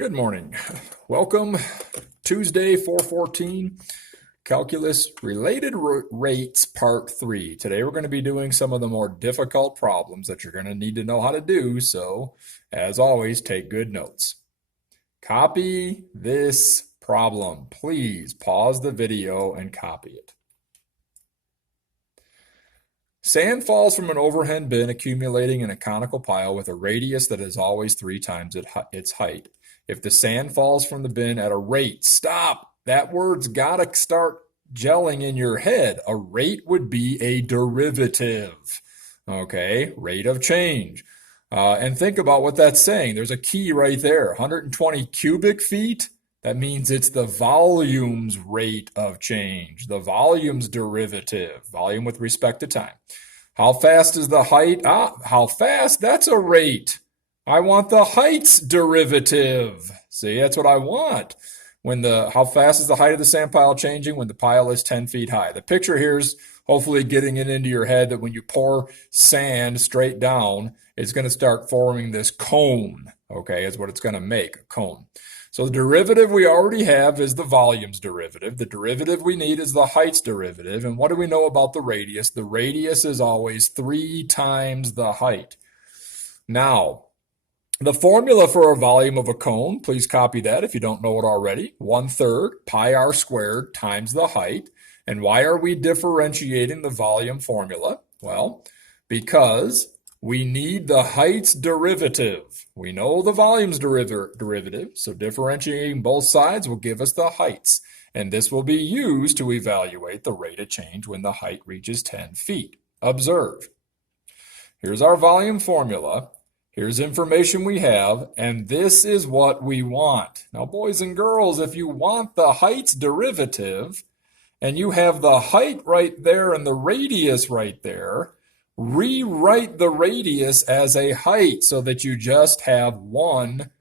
Good morning. Welcome. Tuesday, 414, Calculus Related Rates, Part 3. Today we're going to be doing some of the more difficult problems that you're going to need to know how to do. So, as always, take good notes. Copy this problem. Please pause the video and copy it. Sand falls from an overhead bin accumulating in a conical pile with a radius that is always 3 times its height. If the sand falls from the bin at a rate, stop! That word's got to start gelling in your head. A rate would be a derivative. Okay, rate of change. And think about what that's saying. There's a key right there, 120 cubic feet. That means it's the volume's rate of change, the volume's derivative, volume with respect to time. How fast is the height? How fast? That's a rate. I want the height's derivative. See, that's what I want. How fast is the height of the sand pile changing when the pile is 10 feet high? The picture here is hopefully getting it into your head that when you pour sand straight down, it's going to start forming this cone. Okay, is what it's going to make, a cone. So the derivative we already have is the volume's derivative. The derivative we need is the height's derivative. And what do we know about the radius? The radius is always 3 times the height. Now, the formula for a volume of a cone, please copy that if you don't know it already. 1/3 pi r squared times the height. And why are we differentiating the volume formula? Well, because we need the height's derivative. We know the volume's derivative, so differentiating both sides will give us the heights. And this will be used to evaluate the rate of change when the height reaches 10 feet. Observe. Here's our volume formula. Here's information we have, and this is what we want. Now, boys and girls, if you want the height's derivative, and you have the height right there and the radius right there, rewrite the radius as a height so that you just have one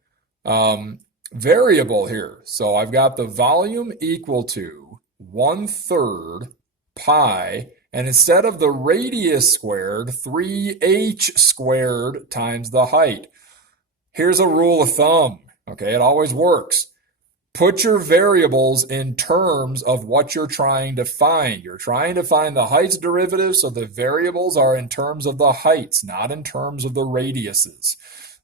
variable here. So I've got the volume equal to 1/3 pi, and instead of the radius squared, 3h squared times the height. Here's a rule of thumb, okay? It always works. Put your variables in terms of what you're trying to find. You're trying to find the height's derivative, so the variables are in terms of the heights, not in terms of the radiuses,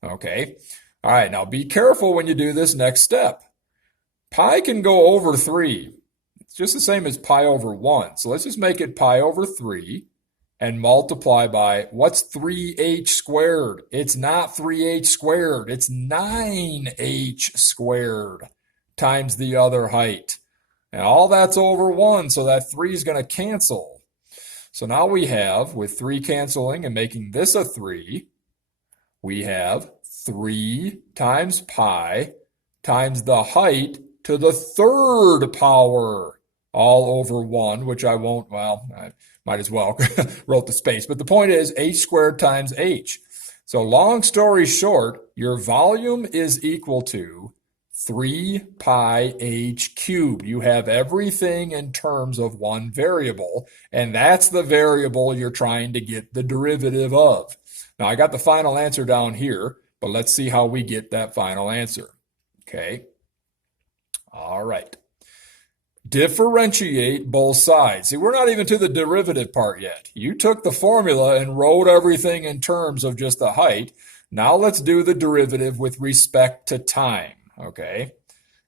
okay? All right, now be careful when you do this next step. Pi can go over 3. It's just the same as pi over 1. So let's just make it pi over 3 and multiply by, what's 3h squared? It's not 3h squared. It's 9h squared times the other height. And all that's over 1, so that 3 is going to cancel. So now we have, with 3 canceling and making this a 3, we have 3 times pi times the height to the 3rd power, all over 1, which I won't, well, I might as well wrote the space. But the point is h squared times h. So long story short, your volume is equal to 3 pi h cubed. You have everything in terms of one variable, and that's the variable you're trying to get the derivative of. Now, I got the final answer down here, but let's see how we get that final answer. Okay. All right. Differentiate both sides. See, we're not even to the derivative part yet. You took the formula and wrote everything in terms of just the height. Now let's do the derivative with respect to time. Okay,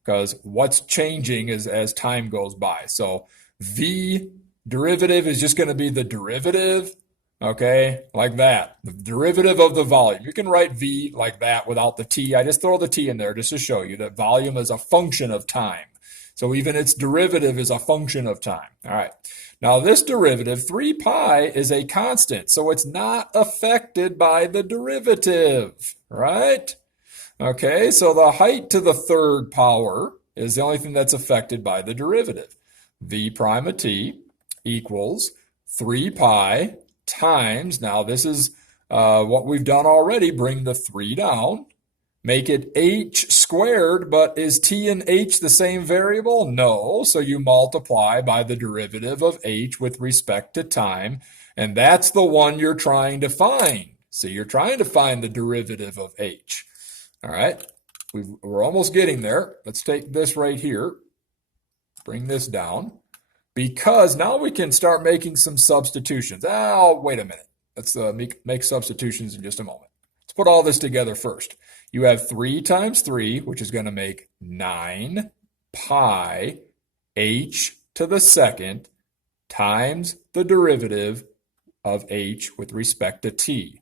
because what's changing is as time goes by. So v derivative is just going to be the derivative, okay, like that. The derivative of the volume. You can write v like that without the t. I just throw the t in there just to show you that volume is a function of time. So even its derivative is a function of time. All right. Now this derivative, 3 pi, is a constant, so it's not affected by the derivative, right? Okay, so the height to the 3rd power is the only thing that's affected by the derivative. V prime of t equals 3 pi times, now this is what we've done already, bring the 3 down, make it h squared, but is t and h the same variable? No, so you multiply by the derivative of h with respect to time, and that's the one you're trying to find. So you're trying to find the derivative of h. All right, We're almost getting there. Let's take this right here, bring this down, because now we can start making some substitutions. Oh, wait a minute. Let's make substitutions in just a moment. Let's put all this together first. You have 3 times 3, which is going to make 9 pi h to the second times the derivative of h with respect to t.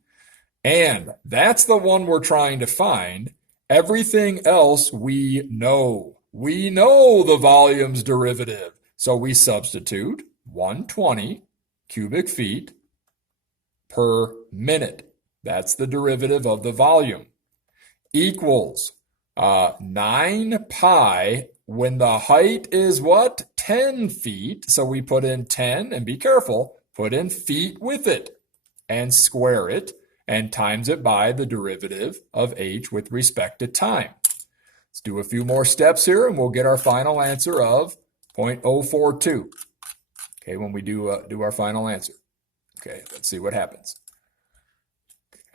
And that's the one we're trying to find. Everything else we know. We know the volume's derivative. So we substitute 120 cubic feet per minute. That's the derivative of the volume. Equals 9 pi when the height is what? 10 feet. So we put in 10, and be careful, put in feet with it and square it and times it by the derivative of h with respect to time. Let's do a few more steps here and we'll get our final answer of 0.042. Okay, when we do our final answer. Okay, let's see what happens.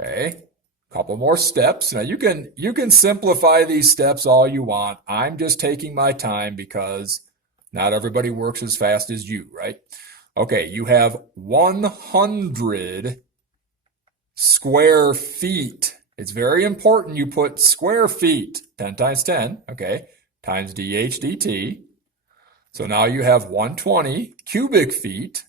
Okay, a couple more steps. Now you can simplify these steps all you want. I'm just taking my time because not everybody works as fast as you, right? Okay, you have 100 square feet. It's very important you put square feet, 10 times 10, okay, times dh dt. So now you have 120 cubic feet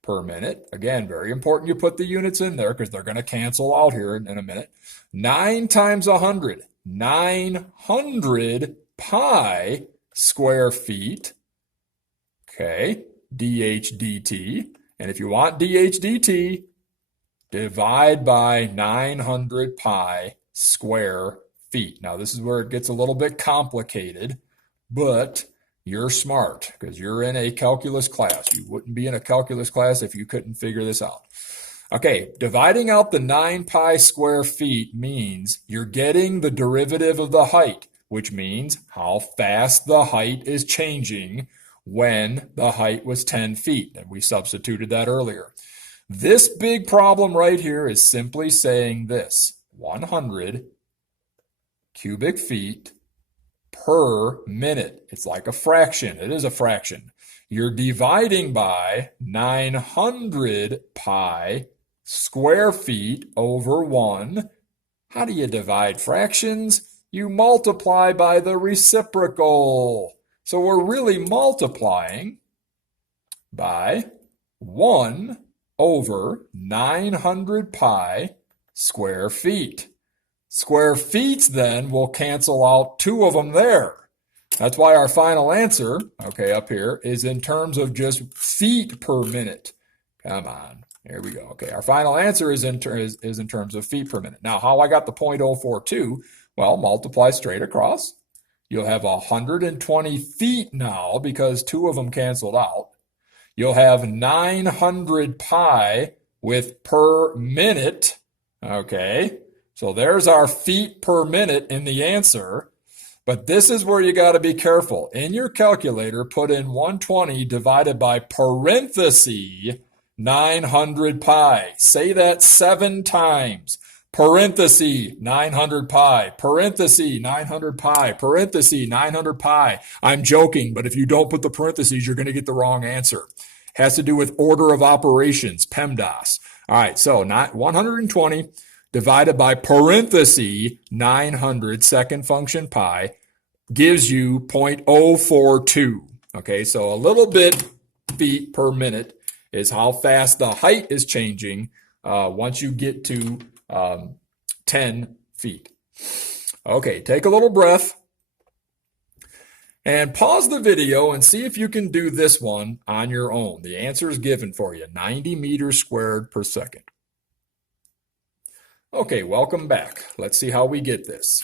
per minute. Again, very important you put the units in there because they're going to cancel out here in a minute. 9 times 100, 900 pi square feet, okay, dh dt. And if you want dh dt, divide by 900 pi square feet. Now, this is where it gets a little bit complicated, but you're smart because you're in a calculus class. You wouldn't be in a calculus class if you couldn't figure this out. Okay, dividing out the 9 pi square feet means you're getting the derivative of the height, which means how fast the height is changing when the height was 10 feet. And we substituted that earlier. This big problem right here is simply saying this: 100 cubic feet per minute. It's like a fraction. It is a fraction. You're dividing by 900 pi square feet over 1. How do you divide fractions? You multiply by the reciprocal. So we're really multiplying by 1 over 900 pi square feet. Square feet then will cancel out 2 of them there. That's why our final answer, okay, up here, is in terms of just feet per minute. Come on, here we go. Okay, our final answer is in terms of feet per minute. Now, how I got the 0.042? Well, multiply straight across. You'll have 120 feet now because 2 of them canceled out. You'll have 900 pi with per minute, okay? So there's our feet per minute in the answer. But this is where you got to be careful. In your calculator, put in 120 divided by parenthesis 900 pi. Say that 7 times. Parenthesis 900 pi, parenthesis 900 pi, parenthesis 900 pi. I'm joking, but if you don't put the parentheses, you're going to get the wrong answer. Has to do with order of operations, PEMDAS. All right, so 120 divided by parenthesis 900 second function pi gives you 0.042. Okay, so a little bit feet per minute is how fast the height is changing once you get to 10 feet. Okay, take a little breath and pause the video and see if you can do this one on your own. The answer is given for you, 90 meters squared per second. Okay, welcome back. Let's see how we get this.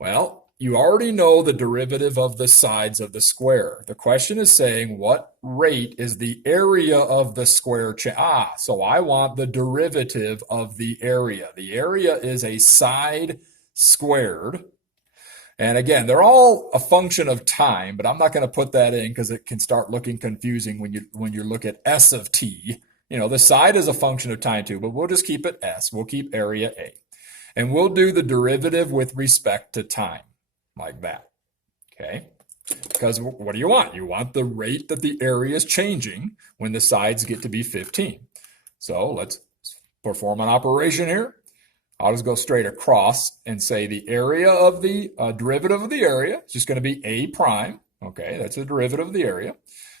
Well, you already know the derivative of the sides of the square. The question is saying what rate is the area of the square so I want the derivative of the area. The area is a side squared. And again, they're all a function of time, but I'm not going to put that in because it can start looking confusing when you look at s of t. You know, the side is a function of time too, but we'll just keep it s. We'll keep area a. And we'll do the derivative with respect to time. like that. Okay? Because what do you want? You want the rate that the area is changing when the sides get to be 15. So let's perform an operation here. I'll just go straight across and say the area of the derivative of the area is just going to be a prime. Okay, that's the derivative of the area.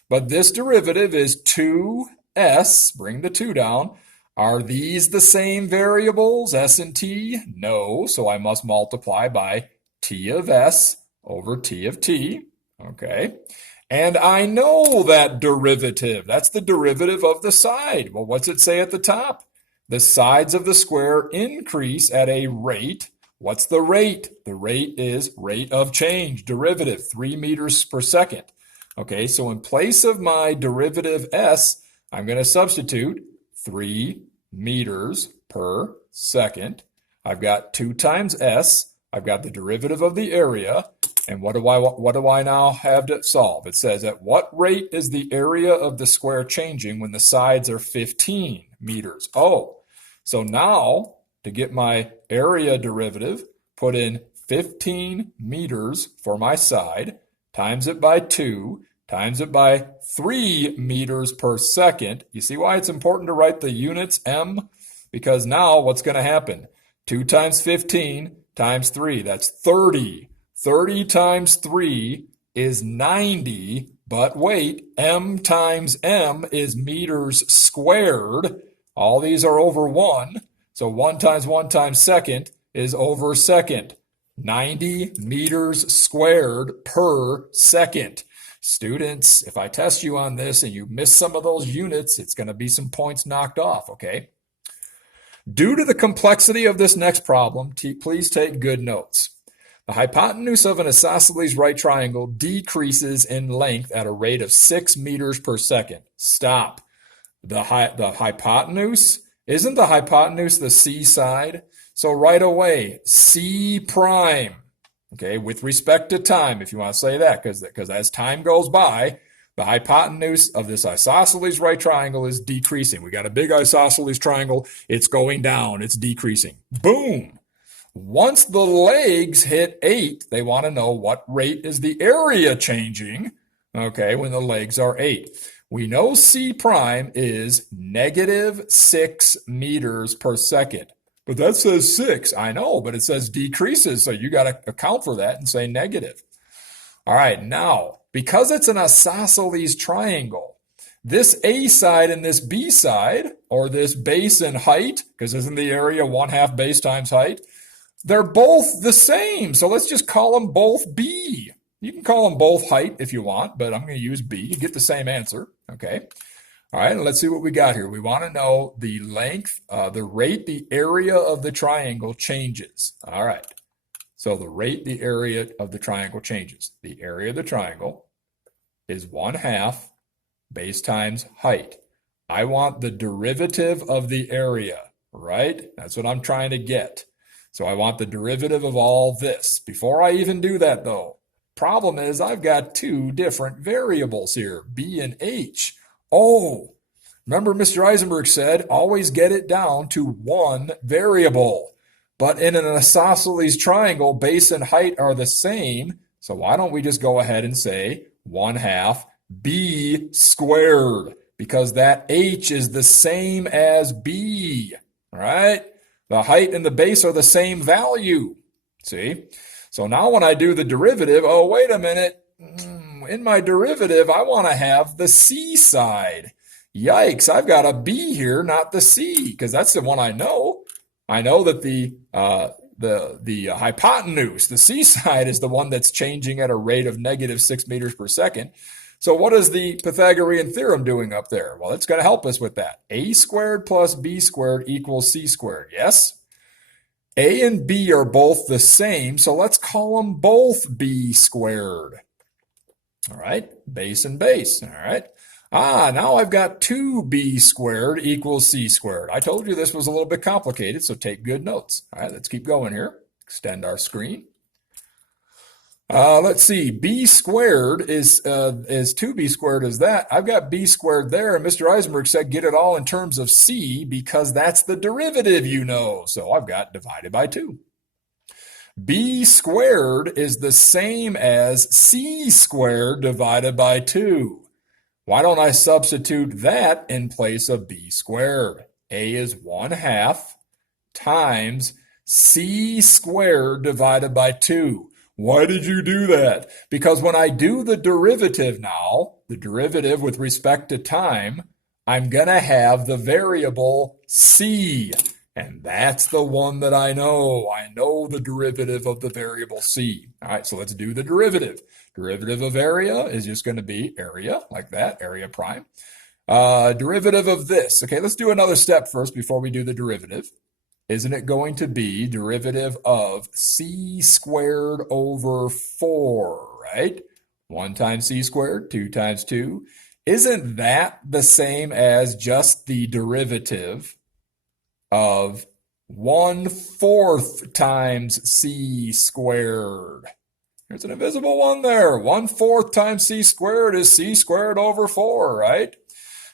But this derivative is 2s, bring the 2 down. Are these the same variables, s and t? No, so I must multiply by t of s over t of t. Okay, and I know that derivative. That's the derivative of the side. Well, what's it say at the top? The sides of the square increase at a rate. What's the rate? The rate is rate of change, derivative, 3 meters per second. Okay, so in place of my derivative s, I'm going to substitute 3 meters per second. I've got 2 times s. I've got the derivative of the area. And what do I now have to solve? It says, at what rate is the area of the square changing when the sides are 15 meters? Oh, so now to get my area derivative, put in 15 meters for my side, times it by 2, times it by 3 meters per second. You see why it's important to write the units, m? Because now what's going to happen? 2 times 15 times 3, that's 30. 30 times 3 is 90, but wait, m times m is meters squared. All these are over 1, so 1 times second is over second. 90 meters squared per second. Students, if I test you on this and you miss some of those units, it's going to be some points knocked off, okay? Due to the complexity of this next problem, please take good notes. The hypotenuse of an isosceles right triangle decreases in length at a rate of 6 meters per second. Stop. The hypotenuse, isn't the hypotenuse the c side? So right away, c prime, okay, with respect to time, if you want to say that, because as time goes by, the hypotenuse of this isosceles right triangle is decreasing. We got a big isosceles triangle. It's going down. It's decreasing. Boom. Once the legs hit 8, they want to know what rate is the area changing, okay, when the legs are 8. We know C prime is negative 6 meters per second. But that says 6. I know, but it says decreases, so you got to account for that and say negative. All right, now, because it's an isosceles triangle, this A side and this B side, or this base and height, because isn't the area 1/2 base times height, they're both the same. So let's just call them both B. You can call them both height if you want, but I'm going to use B. You get the same answer, okay? All right, let's see what we got here. We want to know the length, the rate, the area of the triangle changes. All right, so the rate, the area of the triangle changes. The area of the triangle is 1/2 base times height. I want the derivative of the area, right? That's what I'm trying to get. So I want the derivative of all this. Before I even do that, though, problem is I've got 2 different variables here, B and H. Oh, remember Mr. Eisenberg said, always get it down to 1 variable. But in an isosceles triangle, base and height are the same. So why don't we just go ahead and say 1/2 B squared? Because that H is the same as B, all right? The height and the base are the same value, see? So now when I do the derivative, oh, wait a minute. In my derivative, I want to have the C side. Yikes, I've got a B here, not the C, because that's the one I know. I know that the hypotenuse, the C side, is the one that's changing at a rate of negative 6 meters per second. So what is the Pythagorean theorem doing up there? Well, it's going to help us with that. A squared plus B squared equals C squared, yes? A and B are both the same, so let's call them both B squared. All right, base and base, all right? Now I've got 2B squared equals C squared. I told you this was a little bit complicated, so take good notes. All right, let's keep going here. Extend our screen. Let's see, B squared is 2B squared is that. I've got B squared there, and Mr. Eisenberg said get it all in terms of C because that's the derivative, you know. So I've got divided by 2. B squared is the same as C squared divided by 2. Why don't I substitute that in place of B squared? A is 1/2 times C squared divided by 2. Why did you do that? Because when I do the derivative now, the derivative with respect to time, I'm going to have the variable C. And that's the one that I know. I know the derivative of the variable C. All right, so let's do the derivative. Derivative of area is just going to be area, like that, area prime. Derivative of this. Okay, let's do another step first before we do the derivative. Isn't it going to be derivative of C squared over 4, right? 1 times C squared, 2 times 2. Isn't that the same as just the derivative of 1/4 times C squared? There's an invisible one there. 1/4 times C squared is C squared over 4, right?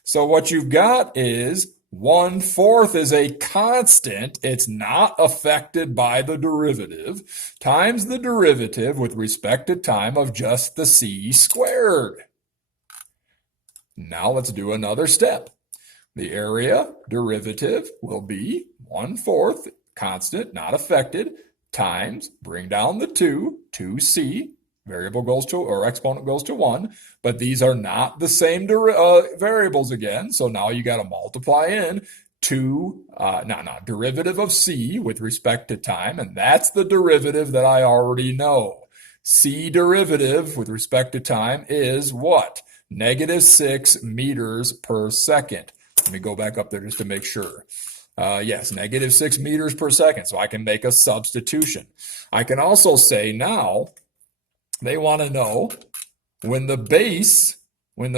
So what you've got is 1/4 is a constant. It's not affected by the derivative, times the derivative with respect to time of just the C squared. Now let's do another step. The area derivative will be 1/4, constant, not affected, times, bring down the 2, 2c, variable goes to, or exponent goes to 1, but these are not the same variables again, so now you got to multiply in derivative of c with respect to time, and that's the derivative that I already know. C derivative with respect to time is what? -6 meters per second. Let me go back up there just to make sure. Yes, -6 meters per second, so I can make a substitution. I can also say now, they want to know when the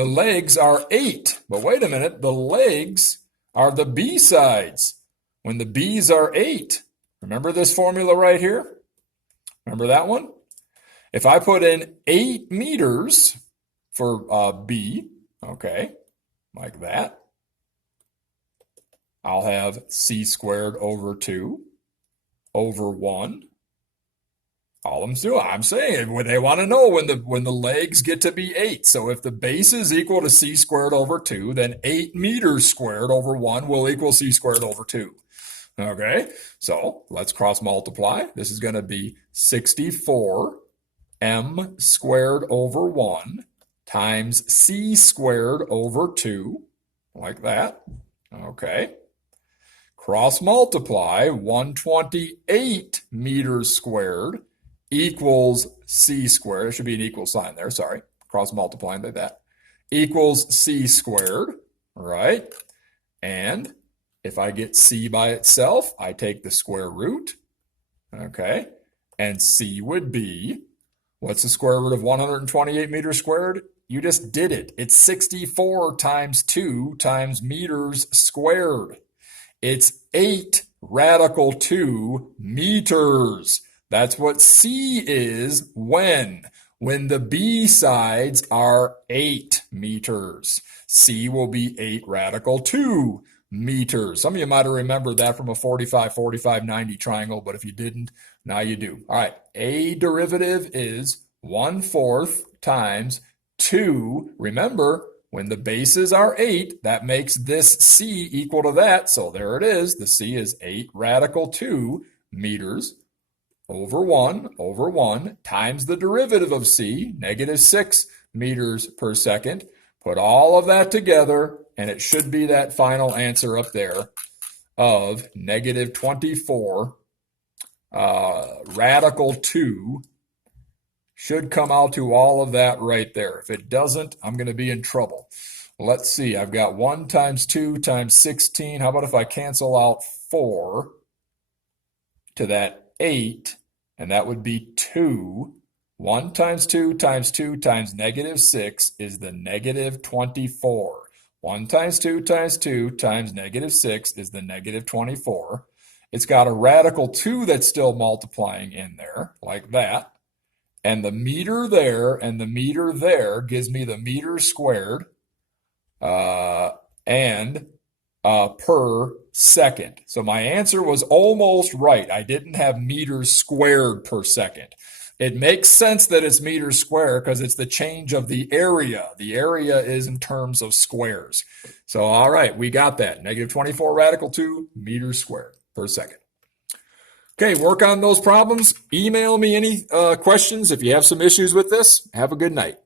legs are 8. But wait a minute, the legs are the B sides. When the B's are 8. Remember this formula right here? Remember that one? If I put in 8 meters for B, okay, like that, I'll have C squared over 2 over 1. All I'm saying, they want to know when the legs get to be 8. So if the base is equal to C squared over 2, then 8 meters squared over 1 will equal C squared over 2. Okay, so let's cross multiply. This is going to be 64 m squared over 1 times C squared over 2, like that. Okay. Cross multiply 128 meters squared equals C squared. There should be an equal sign there, sorry. Cross multiplying like that. Equals C squared, right? And if I get C by itself, I take the square root, okay? And C would be, what's the square root of 128 meters squared? You just did it. It's 64 times 2 times meters squared. It's 8 radical 2 meters. That's what C is when the B sides are 8 meters. C will be 8 radical 2 meters. Some of you might have remembered that from a 45, 45, 90 triangle, but if you didn't, now you do. All right, A derivative is 1/4 times 2. Remember, when the bases are 8, that makes this C equal to that. So there it is. The C is 8 radical 2 meters over 1 times the derivative of C, -6 meters per second. Put all of that together, and it should be that final answer up there of -24 radical 2. Should come out to all of that right there. If it doesn't, I'm going to be in trouble. Let's see. I've got 1 times 2 times 16. How about if I cancel out 4 to that 8, and that would be 2. 1 times 2 times 2 times -6 is the -24. 1 times 2 times 2 times -6 is the -24. It's got a radical 2 that's still multiplying in there, like that. And the meter there and the meter there gives me the meters squared. And per second. So my answer was almost right. I didn't have meters squared per second. It makes sense that it's meters squared because it's the change of the area. The area is in terms of squares. So, all right, we got that. Negative 24 radical 2 meters squared per second. Okay, work on those problems. Email me any questions if you have some issues with this. Have a good night.